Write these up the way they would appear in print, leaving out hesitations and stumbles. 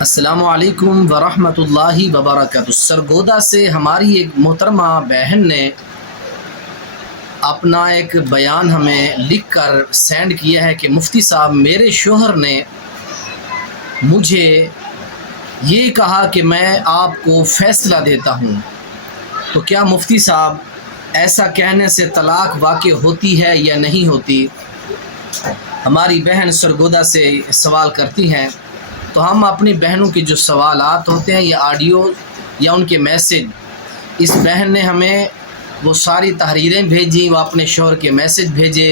السلام علیکم ورحمۃ اللہ وبرکاتہ۔ سرگودا سے ہماری ایک محترمہ بہن نے اپنا ایک بیان ہمیں لکھ کر سینڈ کیا ہے کہ مفتی صاحب، میرے شوہر نے مجھے یہ کہا کہ میں آپ کو فیصلہ دیتا ہوں، تو کیا مفتی صاحب ایسا کہنے سے طلاق واقع ہوتی ہے یا نہیں ہوتی؟ ہماری بہن سرگودا سے سوال کرتی ہیں، تو ہم اپنی بہنوں کے جو سوالات ہوتے ہیں یا آڈیو یا ان کے میسج، اس بہن نے ہمیں وہ ساری تحریریں بھیجی، وہ اپنے شوہر کے میسج بھیجے۔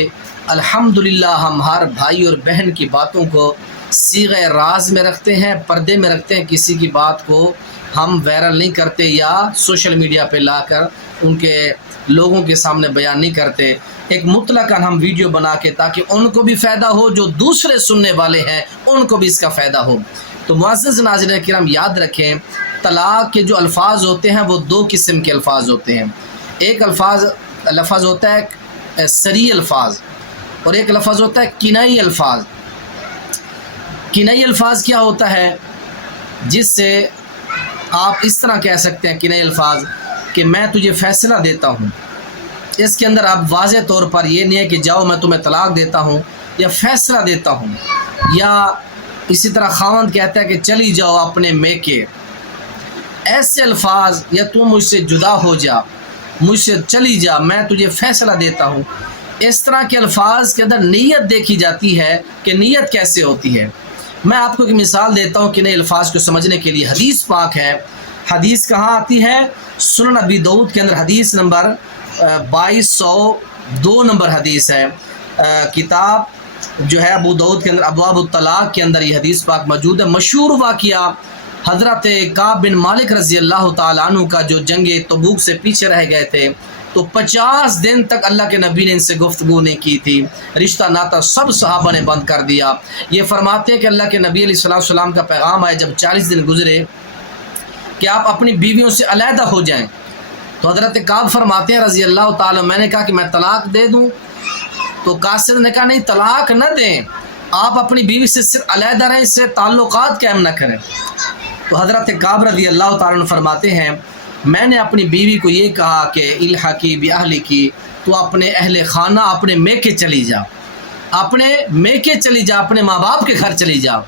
الحمدللہ ہم ہر بھائی اور بہن کی باتوں کو صیغہ راز میں رکھتے ہیں، پردے میں رکھتے ہیں، کسی کی بات کو ہم وائرل نہیں کرتے یا سوشل میڈیا پہ لا کر ان کے لوگوں کے سامنے بیان نہیں کرتے۔ ایک مطلقاً ہم ویڈیو بنا کے تاکہ ان کو بھی فائدہ ہو، جو دوسرے سننے والے ہیں ان کو بھی اس کا فائدہ ہو۔ تو معزز ناظرین کرام، یاد رکھیں طلاق کے جو الفاظ ہوتے ہیں وہ دو قسم کے الفاظ ہوتے ہیں۔ ایک لفظ ہوتا ہے صریح الفاظ، اور ایک لفظ ہوتا ہے کنائی الفاظ۔ کنائی الفاظ کیا ہوتا ہے؟ جس سے آپ اس طرح کہہ سکتے ہیں کنائی الفاظ کہ میں تجھے فیصلہ دیتا ہوں۔ اس کے اندر اب واضح طور پر یہ نہیں ہے کہ جاؤ میں تمہیں طلاق دیتا ہوں یا فیصلہ دیتا ہوں، یا اسی طرح خاوند کہتا ہے کہ چلی جاؤ اپنے میکے۔ ایسے الفاظ، یا تم مجھ سے جدا ہو جا، مجھ سے چلی جا، میں تجھے فیصلہ دیتا ہوں، اس طرح کے الفاظ کے اندر نیت دیکھی جاتی ہے کہ نیت کیسے ہوتی ہے۔ میں آپ کو ایک مثال دیتا ہوں کہ نئے الفاظ کو سمجھنے کے لیے۔ حدیث پاک ہے، حدیث کہاں آتی ہے؟ سنن ابی داؤد کے اندر حدیث نمبر 2202 نمبر حدیث ہے۔ کتاب جو ہے ابو داؤد کے اندر ابواب الطلاق کے اندر یہ حدیث پاک موجود ہے۔ مشہور واقعہ حضرت کعب بن مالک رضی اللہ تعالیٰ عنہ کا، جو جنگ تبوک سے پیچھے رہ گئے تھے، تو 50 دن تک اللہ کے نبی نے ان سے گفتگو نہیں کی تھی، رشتہ ناتا سب صحابہ نے بند کر دیا۔ یہ فرماتے ہیں کہ اللہ کے نبی علیہ السلام کا پیغام آئے جب 40 دن گزرے کہ آپ اپنی بیویوں سے علیحدہ ہو جائیں، تو حضرت کعب فرماتے ہیں رضی اللہ تعالیٰ، میں نے کہا کہ میں طلاق دے دوں، تو قاصد نے کہا نہیں، طلاق نہ دیں، آپ اپنی بیوی سے صرف علیحدہ رہیں، اس سے تعلقات قائم نہ کریں۔ تو حضرت کعب رضی اللہ تعالیٰ عنہ فرماتے ہیں، میں نے اپنی بیوی کو یہ کہا کہ الحقی باہلکی، تو اپنے اہل خانہ، اپنے میکے چلی جا، اپنے میکے چلی جا، اپنے ماں باپ کے گھر چلی جا۔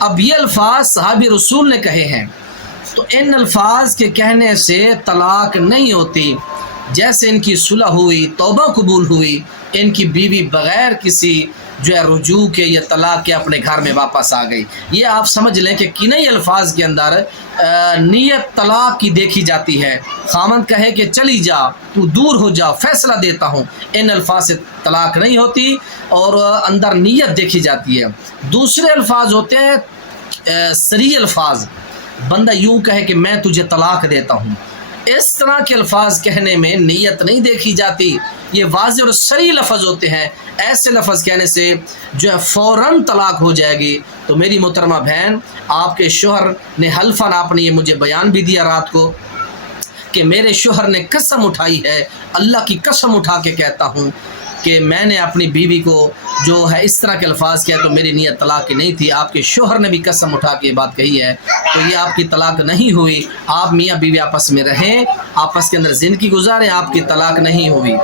اب یہ الفاظ صحابی رسول نے کہے ہیں، تو ان الفاظ کے کہنے سے طلاق نہیں ہوتی۔ جیسے ان کی صلح ہوئی، توبہ قبول ہوئی، ان کی بیوی بغیر کسی جو ہے رجوع کے یا طلاق کے اپنے گھر میں واپس آ گئی۔ یہ آپ سمجھ لیں کہ کنئی الفاظ کے اندر نیت طلاق کی دیکھی جاتی ہے۔ خامند کہے کہ چلی جا، تو دور ہو جا، فیصلہ دیتا ہوں، ان الفاظ سے طلاق نہیں ہوتی اور اندر نیت دیکھی جاتی ہے۔ دوسرے الفاظ ہوتے ہیں صریح الفاظ، بندہ یوں کہے کہ میں تجھے طلاق دیتا ہوں، اس طرح کے الفاظ کہنے میں نیت نہیں دیکھی جاتی، یہ واضح اور صریح لفظ ہوتے ہیں۔ ایسے لفظ کہنے سے جو ہے فوراً طلاق ہو جائے گی۔ تو میری محترمہ بہن، آپ کے شوہر نے حلفاً، آپ نے یہ مجھے بیان بھی دیا رات کو کہ میرے شوہر نے قسم اٹھائی ہے، اللہ کی قسم اٹھا کے کہتا ہوں کہ میں نے اپنی بیوی کو جو ہے اس طرح کے الفاظ کیا تو میری نیت طلاق کی نہیں تھی۔ آپ کے شوہر نے بھی قسم اٹھا کے یہ بات کہی ہے، تو یہ آپ کی طلاق نہیں ہوئی۔ آپ میاں بیوی آپس میں رہیں، آپس کے اندر زندگی گزاریں، آپ کی طلاق نہیں ہوئی۔